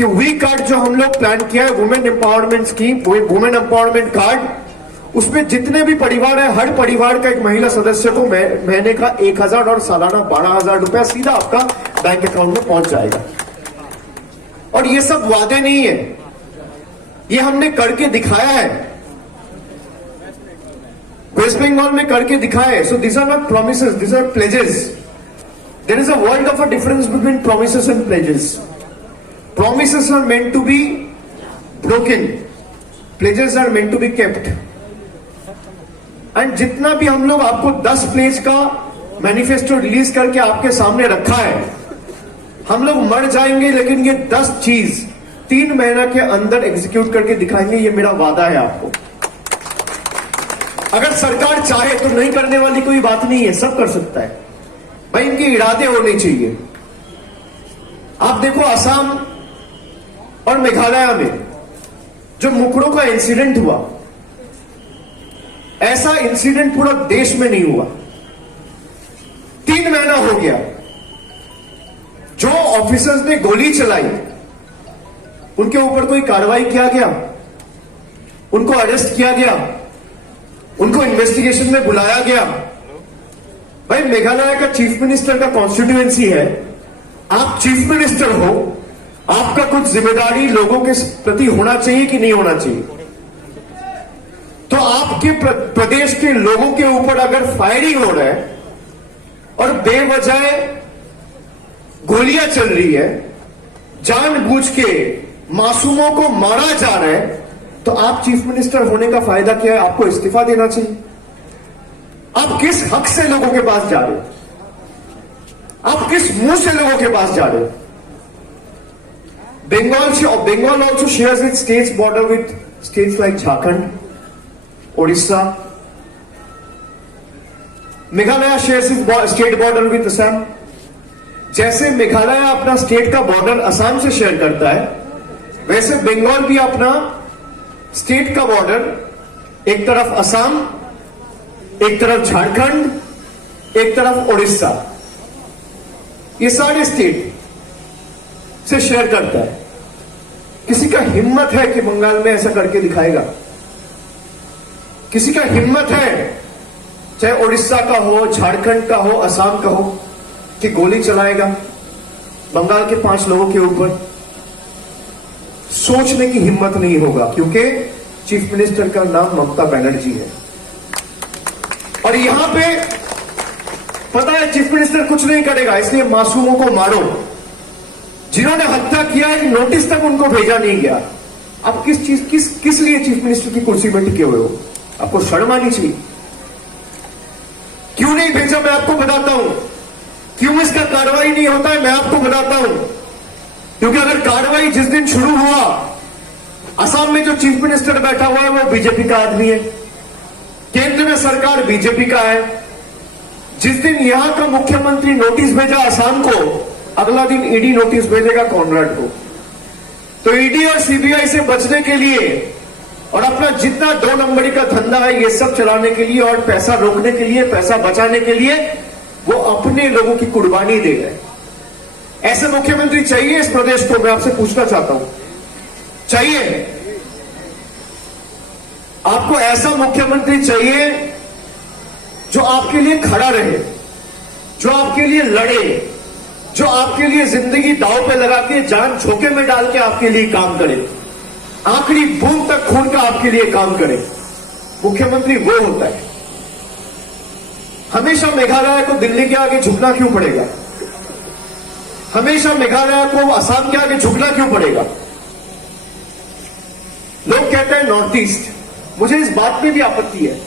कि we card जो हम लोग प्लान किया है, women empowerment scheme, women empowerment card, उसमें जितने भी परिवार है, हर परिवार का एक महिला सदस्य को महीने का 1,000 और सालाना 12,000 रुपया सीधा आपका बैंक अकाउंट में पहुंच जाएगा। और ये सब वादे नहीं है, ये हमने करके दिखाया है, वेस्ट बंगाल में करके दिखाया है। So this are not promises, this are pledges. There is a world of a difference between promises and pledges. Promises are meant to be broken, pledges are meant to be kept. And जितना भी हम लोग आपको 10 pledge का manifesto release करके आपके सामने रखा है, हम लोग मर जाएंगे लेकिन ये 10 चीज 3 महीना के अंदर एग्जीक्यूट करके दिखाएंगे, ये मेरा वादा है आपको। अगर सरकार चाहे तो नहीं करने वाली कोई बात नहीं है, सब कर सकता है भाई, इनके इरादे होने चाहिए। आप देखो असम और मेघालय में जो मुकड़ों का इंसिडेंट हुआ, ऐसा इंसिडेंट पूरा देश में नहीं हुआ। 3 महीना हो गया, जो ऑफिसर्स ने गोली चलाई उनके ऊपर कोई कार्रवाई किया गया, उनको अरेस्ट किया गया, उनको इन्वेस्टिगेशन में बुलाया गया। भाई मेघालय का चीफ मिनिस्टर का कॉन्स्टिट्यूएंसी है, आप चीफ मिनिस्टर हो, आपका कुछ जिम्मेदारी लोगों के प्रति होना चाहिए कि नहीं होना चाहिए? तो आपके प्रदेश के लोगों के ऊपर अगर फायरिंग हो रहा है और बेवजह गोलियां चल रही है, जानबूझ के मासूमों को मारा जा रहा है, तो आप चीफ मिनिस्टर होने का फायदा क्या है? आपको इस्तीफा देना चाहिए। आप किस हक से लोगों के पास जा रहे हो? आप किस मुंह से लोगों के पास जा रहे हो? Bengal also shares its states border with states like Jharkhand, Odisha. Meghalaya shares its state border with Assam. जैसे मेघालय अपना स्टेट का बॉर्डर असम से शेयर करता है, वैसे बंगाल भी अपना स्टेट का बॉर्डर एक तरफ असम, एक तरफ झारखंड, एक तरफ उड़ीसा, ये सारे स्टेट से शेयर करता है। किसी का हिम्मत है कि बंगाल में ऐसा करके दिखाएगा? किसी का हिम्मत है, चाहे उड़ीसा का हो, झारखंड का हो, असम का हो, कि गोली चलाएगा बंगाल के 5 लोगों के ऊपर? सोचने की हिम्मत नहीं होगा, क्योंकि चीफ मिनिस्टर का नाम ममता बनर्जी है। और यहां पे पता है चीफ मिनिस्टर कुछ नहीं करेगा, इसलिए मासूमों को मारो। जिन्होंने हत्या किया है, नोटिस तक उनको भेजा नहीं गया। आप किस लिए चीफ मिनिस्टर की कुर्सी पर टिके हुए हो? आपको शर्म आनी चाहिए। क्यों नहीं भेजा मैं आपको बताता हूं। क्यों इसका कार्रवाई नहीं होता है मैं आपको बताता हूं। क्योंकि अगर कार्रवाई जिस दिन शुरू हुआ, असम में जो चीफ मिनिस्टर बैठा हुआ है वो बीजेपी का आदमी है, केंद्र में सरकार बीजेपी का है। जिस दिन यहां का मुख्यमंत्री नोटिस भेजा असम को, अगला दिन ईडी नोटिस भेजेगा कॉनराड को। तो ईडी और सीबीआई से बचने के लिए और अपना जितना 2 नंबरी का धंधा है ये सब चलाने के लिए और पैसा रोकने के लिए, पैसा बचाने के लिए वो अपने लोगों की कुर्बानी दे रहे हैं। ऐसे मुख्यमंत्री चाहिए इस प्रदेश को? मैं आपसे पूछना चाहता हूं, चाहिए? आपको ऐसा मुख्यमंत्री चाहिए जो आपके लिए खड़ा रहे, जो आपके लिए लड़े, जो आपके लिए जिंदगी दांव पे लगा के जान झोंके में डाल के आपके लिए काम करे, आखिरी बूंद तक खून का आपके लिए काम करे। मुख्यमंत्री वो होता है। हमेशा मेघालय को दिल्ली के आगे झुकना क्यों पड़ेगा? हमेशा मेघालय को असम के आगे झुकना क्यों पड़ेगा? लोग कहते हैं नॉर्थ ईस्ट, मुझे इस बात में भी आपत्ति है।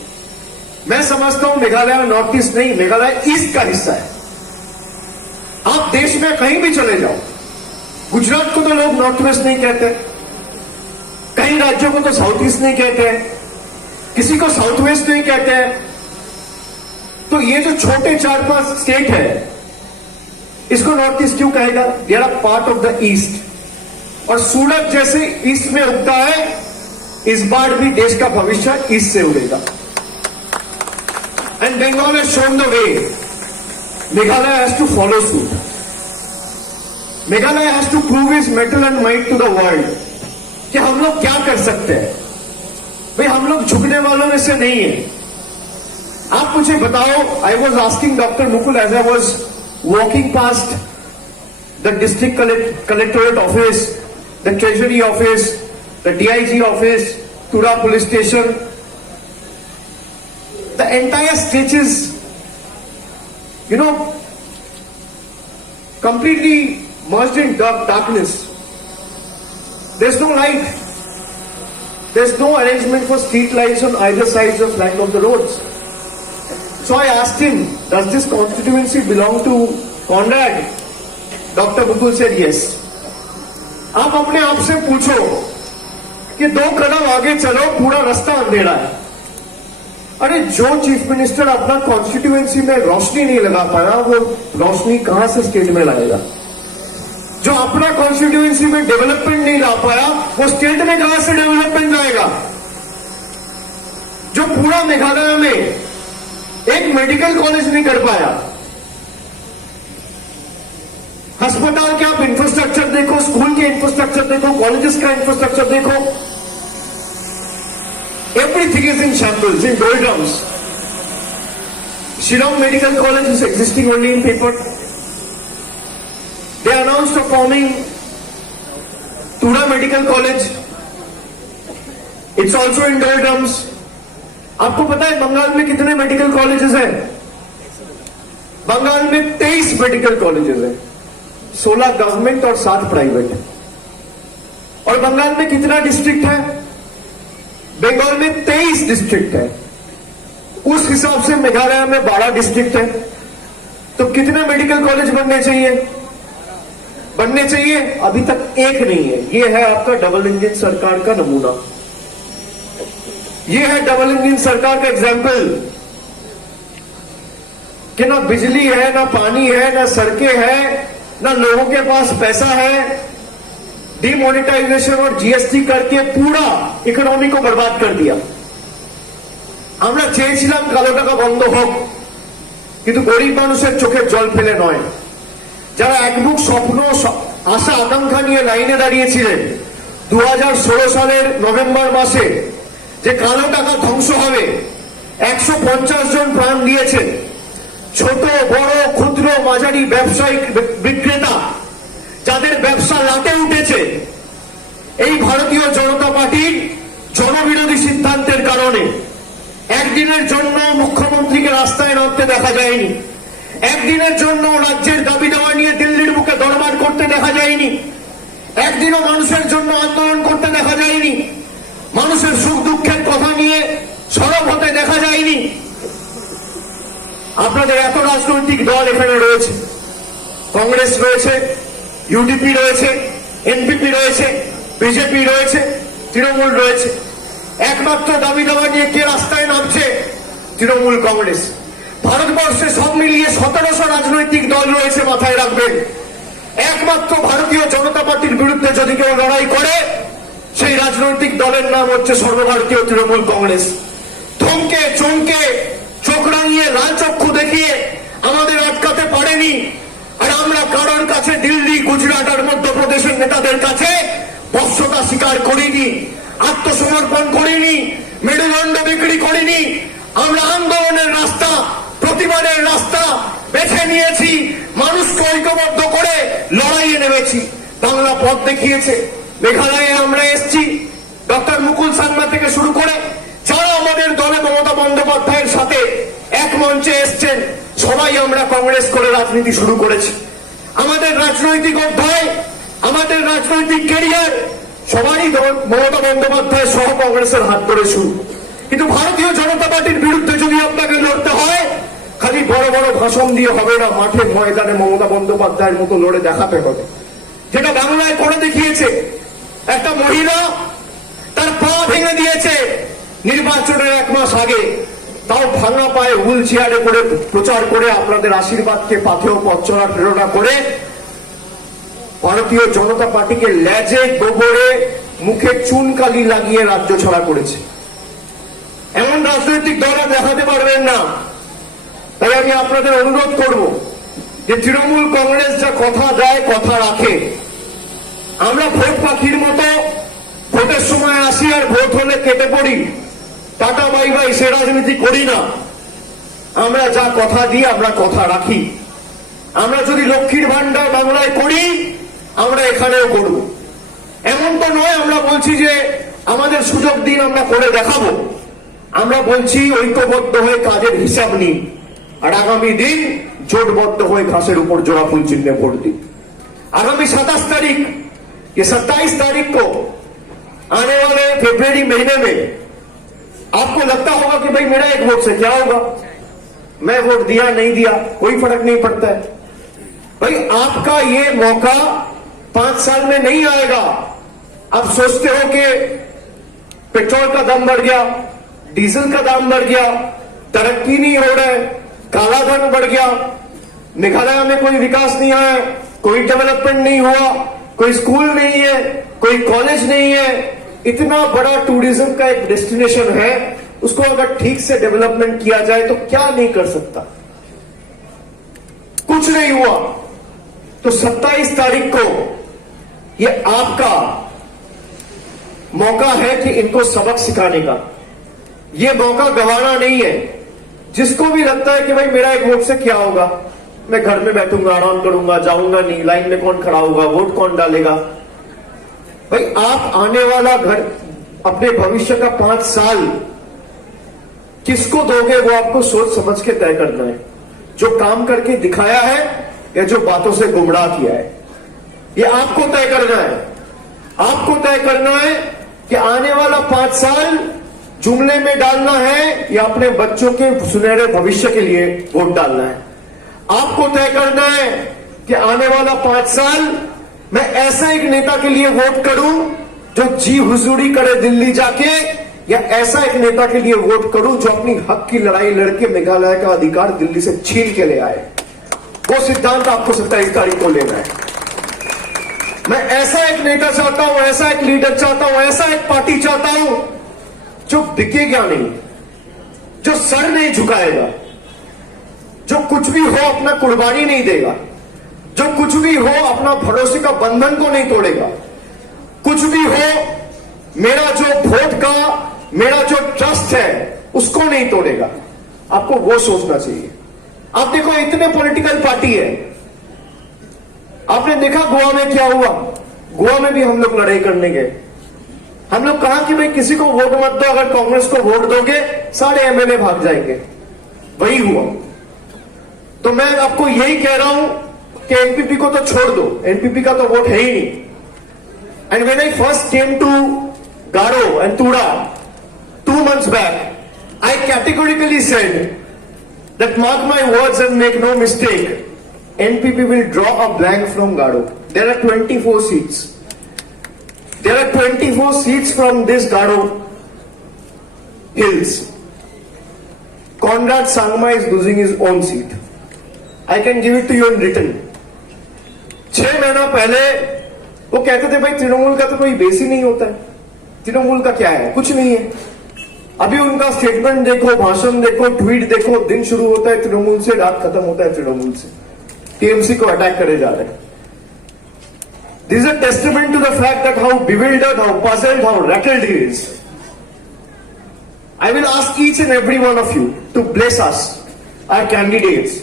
मैं समझता हूं मेघालय नॉर्थ ईस्ट नहीं, मेघालय ईस्ट का हिस्सा है। आप देश में कहीं भी चले जाओ, गुजरात को तो लोग नॉर्थ वेस्ट नहीं कहते, कई राज्यों को तो साउथ ईस्ट नहीं कहते, किसी को साउथ वेस्ट नहीं कहते। तो ये जो छोटे 4-5 स्टेट है, इसको नॉर्थ ईस्ट क्यों कहेगा? They are part of the east. और सूरज जैसे ईस्ट में उगता है, इस बार भी देश का भविष्य ईस्ट से उगेगा। And Bengal has shown the way, Meghalaya has to follow suit. Meghalaya has to prove his mettle and might to the world कि हम लोग क्या कर सकते हैं। भाई हम लोग झुकने वालों में से नहीं है। आप मुझे बताओ, I was asking doctor Mukul as I was walking past the district collectorate office, the treasury office, the DIG office, Tura police station, the entire stretch is, completely merged in darkness. There's no light. There's no arrangement for street lights on either sides of the roads. So I asked him, does this constituency belong to Conrad? Dr. Mukul said yes. आप अपने आप से पूछो कि 2 कदम आगे चलो, पूरा रास्ता अंधेरा है। अरे जो चीफ मिनिस्टर अपना कॉन्स्टिट्यूएंसी में रोशनी नहीं लगा पाया, वो रोशनी कहां से स्टेट में लाएगा? जो अपना कॉन्स्टिट्यूएंसी में डेवलपमेंट नहीं ला पाया, वो स्टेट में कहां से डेवलपमेंट लाएगा? जो पूरा मेघालय में एक मेडिकल कॉलेज नहीं कर पाया, अस्पताल के आप इंफ्रास्ट्रक्चर देखो, स्कूल के इंफ्रास्ट्रक्चर देखो, कॉलेजेस का इंफ्रास्ट्रक्चर देखो, everything is in shambles, in doldrums. Shillong Medical College is existing only in paper. They announced of forming Tura Medical College. It's also in doldrums. आपको पता है बंगाल में कितने मेडिकल कॉलेजेस हैं? बंगाल में 23 मेडिकल कॉलेजेस हैं, 16 गवर्नमेंट और 7 प्राइवेट। और बंगाल में कितना डिस्ट्रिक्ट है? बंगाल में 23 डिस्ट्रिक्ट है। उस हिसाब से मेघालय में 12 डिस्ट्रिक्ट है। तो कितने मेडिकल कॉलेज बनने चाहिए? अभी तक एक नहीं है। ये है आपका डबल इंजन सरकार का नमूना। ये है डबल इंजन सरकार का एग्जाम्पल कि ना बिजली है, ना पानी है, ना सड़कें हैं, ना लोगों के पास पैसा है। डिमोनेटाइजेशन और GST करके पूरा इकोनॉमी को बर्बाद कर दिया। আমরা চেয়েছিলাম কালো টাকা বন্ধ হোক, কিন্তু গরিব মানুষের চোখে জল ফেলে নয়। যারা একমুখ স্বপ্ন আশা আকাঙ্ক্ষা নিয়ে লাইনে দাঁড়িয়েছিলেন 2016 সালের নভেম্বর মাসে যে কালো টাকা ধ্বংস হবে, 150 জন প্রাণ দিয়েছেন। ছোট বড় ক্ষুদ্র মাঝারি ব্যবসায়িক বিক্রেতা যাদের ব্যবসা লাটে উঠেছে এই ভারতীয় জনতা পার্টির জনবিরোধী সিদ্ধান্তের কারণে। একদিনের জন্য মুখ্যমন্ত্রীকে রাস্তায় নামতে দেখা যায়নি, একদিনের জন্য রাজ্যের দাবি দাওয়া নিয়ে দিল্লির বুকে দরবার করতে দেখা যায়নি, একদিনও মানুষের জন্য আন্দোলন করতে দেখা যায়নি, মানুষের সুখ দুঃখের কথা নিয়ে সরব হতে দেখা যায়নি। আপনাদের এত রাজনৈতিক দল এখানে রয়েছে, কংগ্রেস রয়েছে, UDP রয়েছে, NPP রয়েছে, BJP রয়েছে, তৃণমূল রয়েছে। একমাত্র দাবি দাওয়া নিয়ে কে রাস্তায় নামছে? তৃণমূল কংগ্রেস। ভারতবর্ষে সব মিলিয়ে 1700 রাজনৈতিক দল রয়েছে, মাথায় রাখবেন। একমাত্র ভারতীয় জনতা পার্টির বিরুদ্ধে যদি কেউ লড়াই করে, সেই রাজনৈতিক দলের নাম হচ্ছে সর্বভারতীয় তৃণমূল কংগ্রেস। থমকে চমকে চোখ রাঙিয়ে লাল চক্ষু দেখিয়ে আমাদের আটকাতে পারেনি। আর আমরা কারোর কাছে দিল্লি, গুজরাট আর মধ্যপ্রদেশের নেতাদের কাছে বশ্যতা স্বীকার করিনি, আত্মসমর্পণ করিনি, মেরুদণ্ড বিক্রি করিনি। আমরা আন্দোলনের রাস্তা, প্রতিবাদের রাস্তা বেছে নিয়েছি, মানুষকে ঐক্যবদ্ধ করে লড়াইয়ে নেমেছি। বাংলা পথ দেখিয়েছে। মেঘালয়ে আমরা এসছি, ডক্টর মুকুল সাংমা থেকে শুরু করে যারা আমাদের দলে মমতা বন্দ্যোপাধ্যায়ের সাথে এক মঞ্চে এসছেন, সবাই আমরা কংগ্রেস করে রাজনীতি শুরু করেছি। আমাদের রাজনৈতিক অধ্যায়, আমাদের রাজনৈতিক ক্যারিয়ার সবারই মমতা বন্দ্যোপাধ্যায় সহ কংগ্রেসের হাত ধরে শুরু। কিন্তু ভারতীয় জনতা পার্টির বিরুদ্ধে যদি আপনাকে লড়তে হয়, খালি বড় বড় ভাষণ দিয়ে হবে না, মাঠে ময়দানে মমতা বন্দ্যোপাধ্যায়ের মতো লড়ে দেখাতে হবে। যেটা বাংলায় করে দেখিয়েছে। একটা মহিলা তার পা ভেঙে দিয়েছে নির্বাচনের 1 মাস আগে, তাও ভাঙা পায়ে হুইল চেয়ারে করে প্রচার করে আপনাদের আশীর্বাদকে পাথেয় পথ চলার প্রেরণা করে ভারতীয় জনতা পার্টিকে লেজে গোবরে মুখে চুনকালি লাগিয়ে রাজ্য ছাড়া করেছে। এমন রাজনৈতিক দল দেখাতে পারবেন না। তাই আমি আপনাদের অনুরোধ করব, যে তৃণমূল কংগ্রেস যা কথা দেয় কথা রাখে। আমরা ভোট পাখির মতো ভোটের সময় আসি আর ভোট হলে কেটে পড়ি, টাটা বাই বাই, সে রাজনীতি করি না। আমরা যা কথা দিই আমরা কথা রাখি। আমরা যদি লক্ষ্মীর ভান্ডার বাংলায় করি আমরা এখানেও করব। এমন তো নয় আমরা বলছি যে আমাদের সুযোগ দিন আমরা করে দেখাবো। আমরা বলছি ঐক্যবদ্ধ হয়ে কাজের হিসাব নিন আর আগামী দিন জোটবদ্ধ হয়ে ঘাসের উপর জোড়া ফুল চিহ্নে ভোট দিন। आगामी 27 तारीख, ये 27 तारीख को आने वाले फरवरी महीने में आपको लगता होगा कि भाई मेरा एक वोट से क्या होगा, मैं वोट दिया नहीं दिया कोई फर्क नहीं पड़ता है। भाई आपका ये मौका 5 साल में नहीं आएगा। आप सोचते हो कि पेट्रोल का दाम बढ़ गया, डीजल का दाम बढ़ गया, तरक्की नहीं हो रहा है, काला धन बढ़ गया, मेघालय में कोई विकास नहीं आया, कोई डेवलपमेंट नहीं हुआ, कोई स्कूल नहीं है, कोई कॉलेज नहीं है। इतना बड़ा टूरिज्म का एक डेस्टिनेशन है, उसको अगर ठीक से डेवलपमेंट किया जाए तो क्या नहीं कर सकता। कुछ नहीं हुआ तो 27 तारीख को ये आपका मौका है कि इनको सबक सिखाने का। ये मौका गंवाना नहीं है। जिसको भी लगता है कि भाई मेरा एक वोट से क्या होगा, मैं घर में बैठूंगा, आराम करूंगा, जाऊंगा नहीं, लाइन में कौन खड़ा होगा, वोट कौन डालेगा। भाई आप आने वाला घर, अपने भविष्य का 5 साल किसको दोगे वो आपको सोच समझ के तय करना है। जो काम करके दिखाया है या जो बातों से गुमराह किया है, ये आपको तय करना है। आपको तय करना है कि आने वाला 5 साल जुमले में डालना है या अपने बच्चों के सुनहरे भविष्य के लिए वोट डालना है। आपको तय करना है कि आने वाला 5 साल मैं ऐसा एक नेता के लिए वोट करूं जो जी हुजूरी करे दिल्ली जाके, या ऐसा एक नेता के लिए वोट करूं जो अपनी हक की लड़ाई लड़के मेघालय का अधिकार दिल्ली से छीन के ले आए। वो सिद्धांत आपको 27 तारीख को लेना है। मैं ऐसा एक नेता चाहता हूं, ऐसा एक लीडर चाहता हूं, ऐसा एक पार्टी चाहता हूं जो बिकेगा नहीं, जो सर नहीं झुकाएगा, जो कुछ भी हो अपना कुर्बानी नहीं देगा, जो कुछ भी हो अपना भरोसे का बंधन को नहीं तोड़ेगा, कुछ भी हो मेरा जो वोट का मेरा जो ट्रस्ट है उसको नहीं तोड़ेगा। आपको वो सोचना चाहिए। आप देखो इतने पॉलिटिकल पार्टी है, आपने देखा गोवा में क्या हुआ। गोवा में भी हम लोग लड़ाई करने गए। हम लोग कहा कि भाई किसी को वोट मत दो, अगर कांग्रेस को वोट दोगे सारे एमएलए भाग जाएंगे। वही हुआ। तो मैं आपको यही कह रहा हूं कि एनपीपी को तो छोड़ दो, एनपीपी का तो वोट है ही नहीं। And when I first came to Garo and Tura 2 months back, I categorically said that mark my words and make no mistake, NPP will draw a blank from Garo. There are 24 seats. There are 24 seats from this Garo hills. Conrad Sangma is losing his own seat. I can give it to you in written. 6 महीना पहले वो कहते थे भाई तृणमूल का तो कोई base ही नहीं होता है, तृणमूल का क्या है, कुछ नहीं है। अभी उनका स्टेटमेंट देखो, भाषण देखो, ट्वीट देखो, दिन शुरू होता है तृणमूल से, रात खत्म होता है तृणमूल से। टीएमसी को अटैक करे जा रहे हैं। This is a testament to the fact that how bewildered, how puzzled, how rattled he is. I will ask each and every one of you to bless us, our candidates,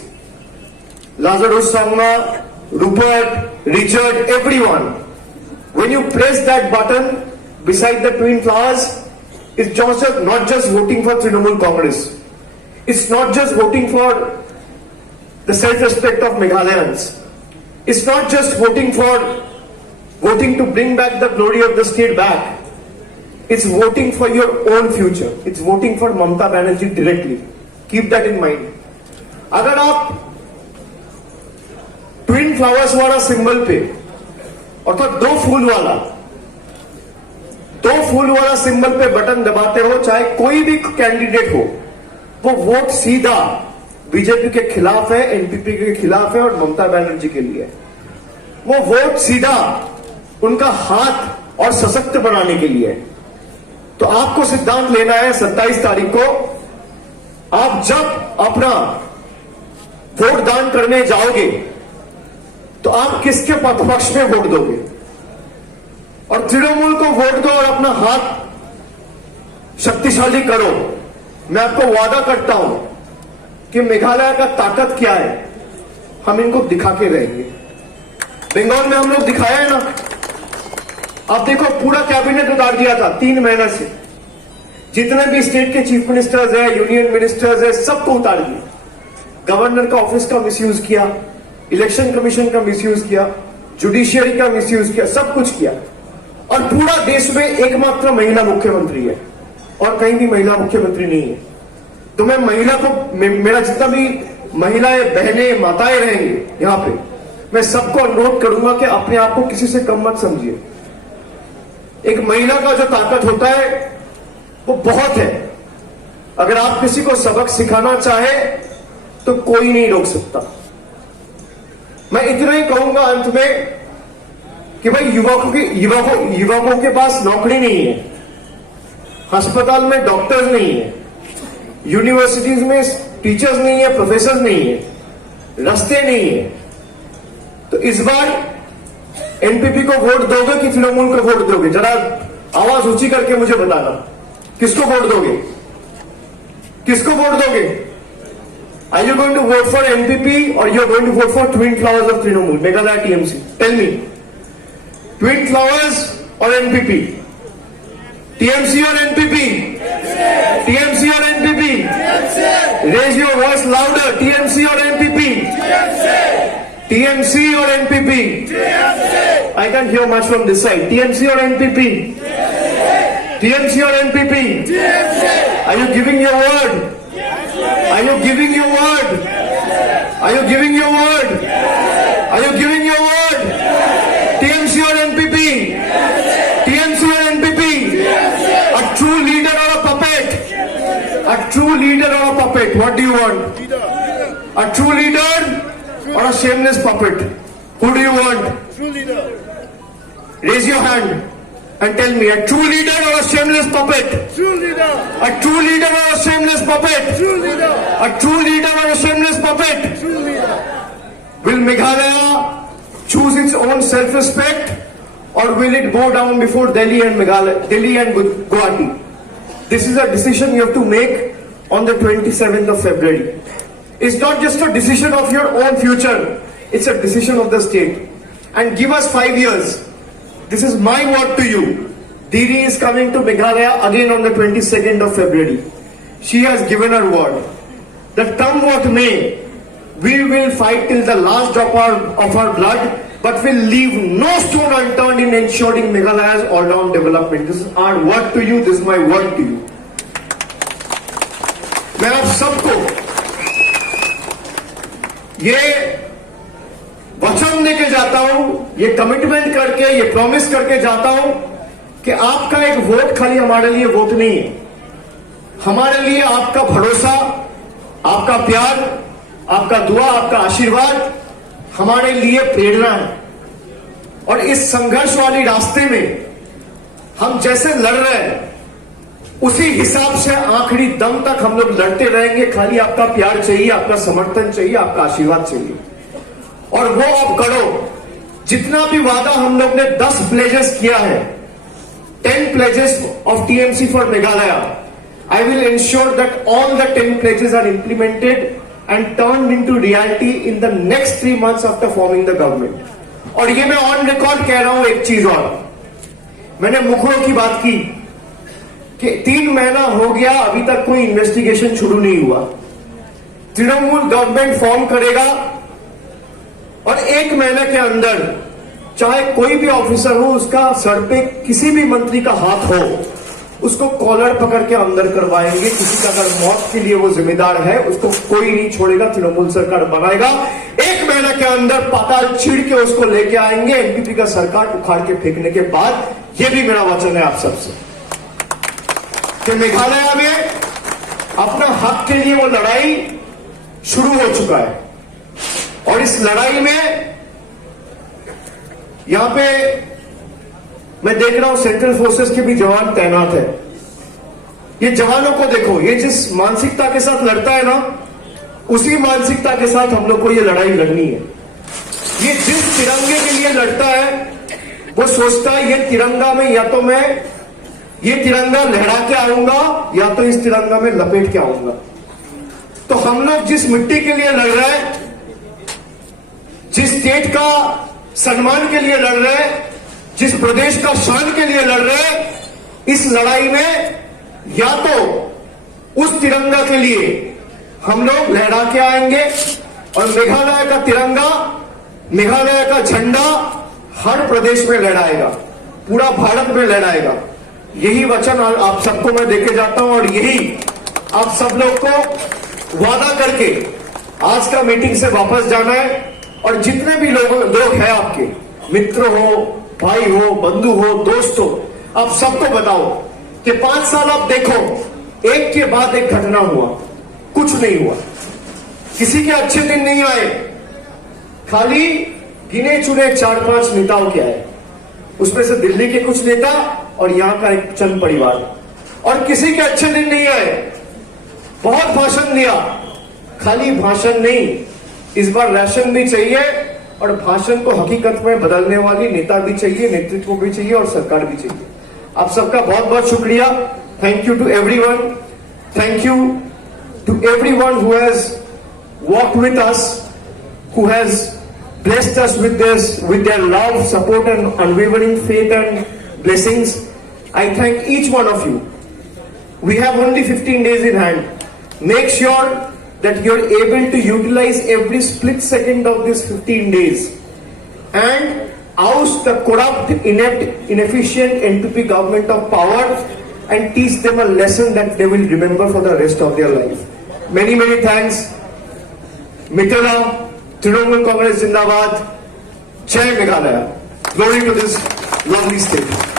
Lazarus Sangma, Rupert, Richard, everyone. When you press that button beside the twin flowers, it's not just voting for Trinamool Congress. It's not just voting for the self-respect of Meghalayans. It's not just voting to bring back the glory of the state back. It's voting for your own future. It's voting for Mamata Banerjee directly. Keep that in mind. अगर आप twin flowers वाला symbol पे, अर्थात 2 फूल वाला symbol पे button दबाते हो, चाहे कोई भी कैंडिडेट हो, वो वोट सीधा बीजेपी के खिलाफ है, एनपीपी के खिलाफ है और ममता बनर्जी के लिए। वो वोट सीधा उनका हाथ और सशक्त बनाने के लिए है। तो आपको सिद्धांत लेना है 27 तारीख को। आप जब अपना वोट दान करने जाओगे तो आप किसके पक्ष में वोट दोगे? और तृणमूल को वोट दो और अपना हाथ शक्तिशाली करो। मैं आपको वादा करता हूं कि मेघालय का ताकत क्या है हम इनको दिखा के रहेंगे। बंगाल में हम लोग दिखाया है ना, आप देखो पूरा कैबिनेट उतार दिया था 3 महीने से। जितने भी स्टेट के चीफ मिनिस्टर्स है, यूनियन मिनिस्टर्स है, सबको उतार दिया। गवर्नर का ऑफिस का मिसयूज किया, इलेक्शन कमीशन का मिसयूज किया, जुडिशियरी का मिसयूज किया, सब कुछ किया। और पूरा देश में एकमात्र महिला मुख्यमंत्री है और कहीं भी महिला मुख्यमंत्री नहीं है। तो मैं महिला को, मेरा जितना भी महिलाएं, बहनें, माताएं रहेंगे यहां पे, मैं सबको अनुरोध करूंगा कि अपने आप को किसी से कम मत समझिए। एक महिला का जो ताकत होता है वो बहुत है। अगर आप किसी को सबक सिखाना चाहे तो कोई नहीं रोक सकता। मैं इतना ही कहूंगा अंत में कि भाई युवकों के पास नौकरी नहीं है, अस्पताल में डॉक्टर्स नहीं है, यूनिवर्सिटीज में टीचर्स नहीं है, प्रोफेसर नहीं है, रास्ते नहीं है। तो इस बार एनपीपी को वोट दोगे कि तृणमूल को वोट दोगे? जरा आवाज ऊंची करके मुझे बताना, किसको वोट दोगे? किसको वोट दोगे? Are you going to vote for NPP or you are going to vote for Twin Flowers of Trinamool, Meghalaya TMC? Tell me. Twin Flowers or NPP? TMC or NPP? TMC or NPP? Raise your voice louder. TMC or NPP? TMC or NPP? I can't hear much from this side. TMC or NPP? TMC or NPP? Are you giving your word? Are you giving your word? Are you giving your word? Are you giving your word? TMC or NPP? TMC or NPP? A true leader or a puppet? A true leader or a puppet? What do you want? A true leader or a shameless puppet? Who do you want? True leader. Raise your hand and tell me, a true leader or a shameless puppet? True leader. A true leader or a shameless puppet? True leader. A true leader or a shameless puppet? True leader. Will Meghalaya choose its own self-respect or will it bow down before Delhi and Guwahati? This is a decision you have to make on the 27th of February. It's not just a decision of your own future, it's a decision of the state. And give us 5 years. This is my word to you. Didi is coming to Meghalaya again on the 22nd of February. She has given her word. The come what may, we will fight till the last drop of our blood, but will leave no stone unturned in ensuring Meghalaya's all-round development. This is our word to you. This is my word to you. मैं आप सबको ये वचन देके जाता हूं, ये commitment करके, ये प्रॉमिस करके जाता हूं कि आपका एक वोट खाली हमारे लिए वोट नहीं है। हमारे लिए आपका भरोसा, आपका प्यार, आपका दुआ, आपका आशीर्वाद हमारे लिए प्रेरणा है। और इस संघर्ष वाली रास्ते में हम जैसे लड़ रहे हैं उसी हिसाब से आखिरी दम तक हम लोग लड़ते रहेंगे। खाली आपका प्यार चाहिए, आपका समर्थन चाहिए, आपका आशीर्वाद चाहिए और वो आप करो। जितना भी वादा हम लोग ने 10 प्लेजेस किया है, 10 pledges of TMC for Meghalaya, I will ensure that all the 10 pledges are implemented and turned into reality in the next 3 months after forming the government. और ये मैं ऑन रिकॉर्ड कह रहा हूं एक चीज और, मैंने मुखड़ों की बात की कि 3 महीना हो गया अभी तक कोई इन्वेस्टिगेशन शुरू नहीं हुआ। तृणमूल गवर्नमेंट फॉर्म करेगा और 1 महीने के अंदर चाहे कोई भी ऑफिसर हो, उसका सर पे किसी भी मंत्री का हाथ हो, उसको कॉलर पकड़ के अंदर करवाएंगे। किसी का अगर मौत के लिए वो जिम्मेदार है, उसको कोई नहीं छोड़ेगा। तृणमूल सरकार बनाएगा, 1 महीने के अंदर पाताल चीड़ के उसको लेके आएंगे एनपीपी का सरकार उखाड़ के फेंकने के बाद। ये भी मेरा वचन है आप सबसे कि मेघालय में अपना हक के लिए वो लड़ाई शुरू हो चुका है और इस लड़ाई में यहां पे मैं देख रहा हूं सेंट्रल फोर्सेस के भी जवान तैनात है। ये जवानों को देखो, ये जिस मानसिकता के साथ लड़ता है ना, उसी मानसिकता के साथ हम लोग को ये लड़ाई लड़नी है। ये जिस जिस तिरंगे के लिए लड़ता है वो सोचता है ये तिरंगा में या तो मैं ये तिरंगा लहरा के आऊंगा या तो इस तिरंगा में लपेट के आऊंगा। तो हम लोग जिस मिट्टी के लिए लड़ रहे हैं, जिस स्टेट का सम्मान के लिए लड़ रहे हैं, जिस प्रदेश का शान के लिए लड़ रहे हैं, इस लड़ाई में या तो उस तिरंगा के लिए हम लोग लहरा के आएंगे और मेघालय का तिरंगा, मेघालय का झंडा हर प्रदेश में लहराएगा, पूरा भारत में लहराएगा। यही वचन आप सबको मैं देके जाता हूं और यही आप सब लोग को वादा करके आज का मीटिंग से वापस जाना है। और जितने भी लोग हैं आपके मित्र हो, भाई हो, बंधु हो, दोस्त हो, आप सबको बताओ कि 5 साल आप देखो, एक के बाद एक घटना हुआ, कुछ नहीं हुआ, किसी के अच्छे दिन नहीं आए, खाली गिने चुने 4-5 नेताओं के आए, उसमें से दिल्ली के कुछ नेता और यहां का एक चंद परिवार, और किसी के अच्छे दिन नहीं आए। बहुत भाषण दिया, खाली भाषण नहीं, इस बार राशन भी चाहिए और भाषण को हकीकत में बदलने वाली नेता भी चाहिए, नेतृत्व भी चाहिए और सरकार भी चाहिए। आप सबका बहुत बहुत शुक्रिया। Thank you to everyone, thank you to everyone who has walked with us, who has blessed us with this, with their love, support and unwavering faith and blessings. I thank each one of you. We have only 15 days in hand. Make sure that you're able to utilize every split second of this 15 days and oust the corrupt, inept, inefficient NPP government of power and teach them a lesson that they will remember for the rest of their life. Many, many thanks. Mitara, Trinamool Congress Zindabad, Jai Meghalaya. Glory to this lovely state.